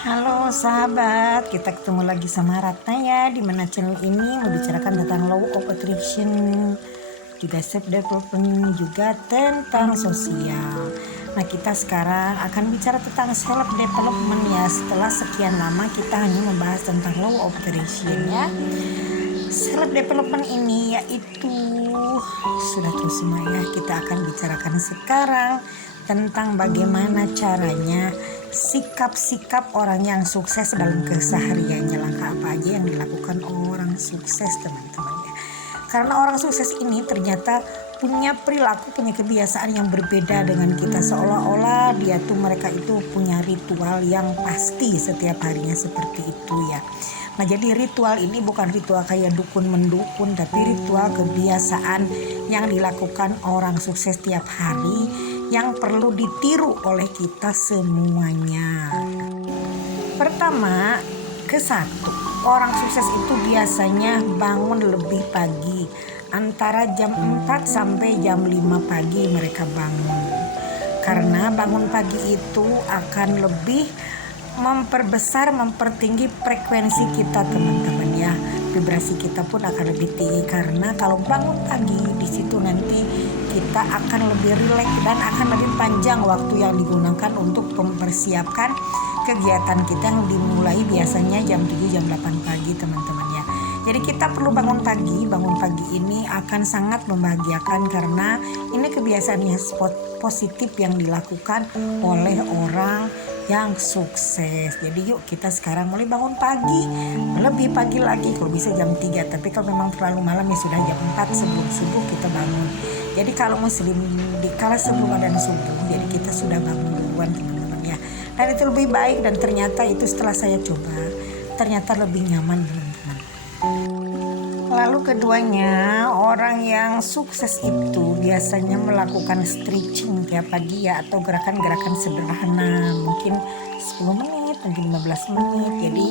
Halo sahabat, kita ketemu lagi sama Ratna ya, di mana channel ini membicarakan tentang law of attraction, juga self development, juga tentang sosial. Nah, kita sekarang akan bicara tentang self development ya. Setelah sekian lama kita hanya membahas tentang law of attraction ya. Self development ini yaitu sudah tahu semua ya, kita akan bicarakan sekarang tentang bagaimana caranya sikap-sikap orang yang sukses dalam kesehariannya. Langkah apa aja yang dilakukan orang sukses, teman-teman ya. Karena orang sukses ini ternyata punya perilaku, punya kebiasaan yang berbeda dengan kita, seolah-olah mereka itu punya ritual yang pasti setiap harinya seperti itu ya. Nah, jadi ritual ini bukan ritual kayak dukun mendukun, tapi ritual kebiasaan yang dilakukan orang sukses tiap hari yang perlu ditiru oleh kita semuanya. Pertama, satu, orang sukses itu biasanya bangun lebih pagi. Antara jam 4 sampai jam 5 pagi mereka bangun. Karena bangun pagi itu akan lebih mempertinggi frekuensi kita, teman-teman ya. Vibrasi kita pun akan lebih tinggi, karena kalau bangun pagi di situ nanti kita akan lebih rileks dan akan lebih panjang waktu yang digunakan untuk mempersiapkan kegiatan kita yang dimulai biasanya jam 7 jam 8 pagi, teman-teman ya. Jadi kita perlu bangun pagi. Bangun pagi ini akan sangat membahagiakan karena ini kebiasaannya positif yang dilakukan oleh orang yang sukses. Jadi yuk kita sekarang mulai bangun pagi, lebih pagi lagi, kalau bisa jam 3, tapi kalau memang terlalu malam ya sudah jam 4 sebelum subuh kita bangun. Jadi kalau muslim dikala sebelum adzan subuh, jadi kita sudah bangun duluan, teman-teman ya. Dan itu lebih baik, dan ternyata itu setelah saya coba ternyata lebih nyaman, teman-teman. Lalu keduanya, orang yang sukses itu biasanya melakukan stretching tiap pagi ya, atau gerakan-gerakan sederhana, mungkin 10 menit, mungkin 15 menit. Jadi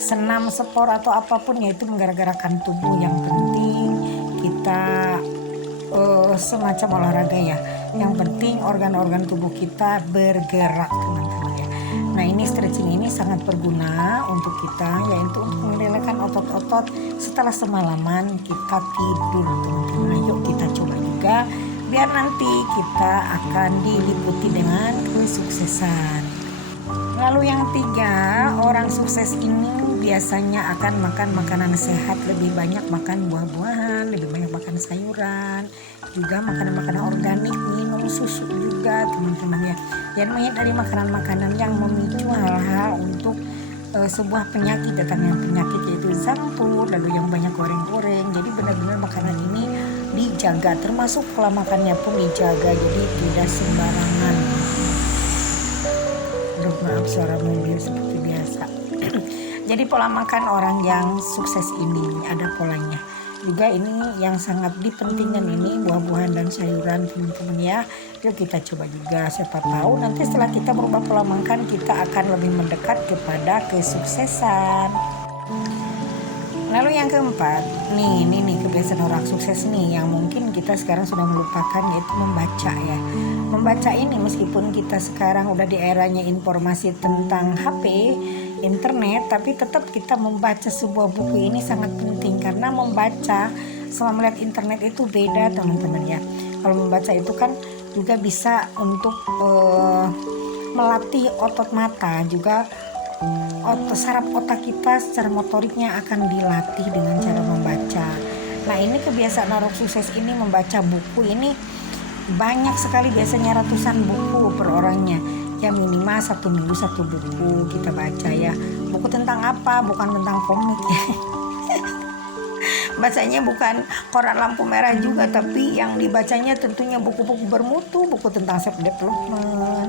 senam, sport atau apapun ya, itu menggerak-gerakan tubuh. Yang penting kita semacam olahraga ya. Yang penting organ-organ tubuh kita bergerak, teman-teman ya. Nah, ini stretching ini sangat berguna untuk kita, yaitu untuk merelakan otot-otot setelah semalaman kita tidur, teman-teman. Yuk kita coba juga, biar nanti kita akan diliputi dengan kesuksesan. Lalu yang tiga, orang sukses ini biasanya akan makan makanan sehat, lebih banyak makan buah-buahan, lebih banyak makan sayuran, juga makanan-makanan organik, minum susu juga, teman-teman ya. Jangan menghindari makanan-makanan yang memicu hal-hal untuk sebuah penyakit, datangnya penyakit, yaitu zampur, lalu yang banyak goreng-goreng. Jadi benar-benar makanan ini dijaga, termasuk pola makannya pun dijaga, jadi tidak sembarangan. Maaf, suara mobil seperti biasa. Jadi pola makan orang yang sukses ini ada polanya. Juga ini yang sangat dipentingkan, ini buah-buahan dan sayuran, teman-teman ya. Yuk kita coba juga, siapa tahu nanti setelah kita berubah pola makan, kita akan lebih mendekat kepada kesuksesan. Lalu yang keempat, nih kebiasaan orang sukses nih yang mungkin kita sekarang sudah melupakan, yaitu membaca ya. Membaca ini, meskipun kita sekarang udah di eranya informasi tentang HP, internet, tapi tetap kita membaca sebuah buku ini sangat penting, karena membaca sama melihat internet itu beda, teman-teman ya. Kalau membaca itu kan juga bisa untuk melatih otot mata, juga saraf otak kita secara motoriknya akan dilatih dengan cara membaca. Nah, ini kebiasaan orang sukses ini membaca buku ini banyak sekali, biasanya ratusan buku per orangnya ya, minimal 1 minggu 1 buku kita baca ya. Buku tentang apa? Bukan tentang komik ya. Bacanya bukan koran lampu merah juga, tapi yang dibacanya tentunya buku-buku bermutu, buku tentang self development,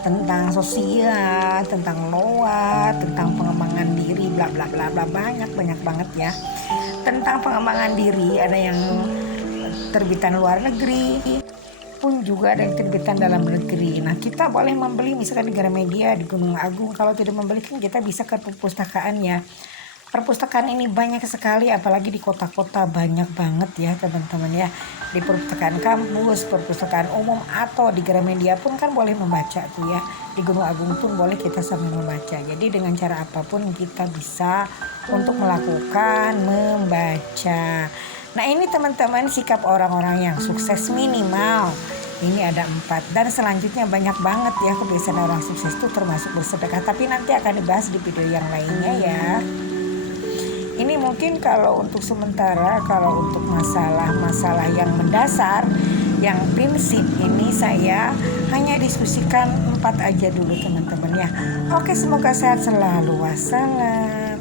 tentang sosial, tentang loa, tentang pengembangan diri, bla bla bla bla, banyak banget ya. Tentang pengembangan diri ada yang terbitan luar negeri, pun juga ada yang terbitan dalam negeri. Nah, kita boleh membeli misalkan di Gramedia, di Gunung Agung. Kalau tidak membeli kan kita bisa ke perpustakaan ya. Perpustakaan ini banyak sekali, apalagi di kota-kota banyak banget ya teman-teman ya. Di perpustakaan kampus, perpustakaan umum, atau di Gramedia pun kan boleh membaca tuh ya. Di Gunung Agung pun boleh kita sambil membaca. Jadi dengan cara apapun kita bisa untuk melakukan membaca. Nah ini teman-teman sikap orang-orang yang sukses minimal. Ini ada 4 dan selanjutnya banyak banget ya kebiasaan orang sukses itu termasuk bersedekah. Tapi nanti akan dibahas di video yang lainnya ya. Ini mungkin kalau untuk sementara, kalau untuk masalah-masalah yang mendasar, yang prinsip ini saya hanya diskusikan 4 aja dulu teman-teman ya. Oke, semoga sehat selalu. Wassalam.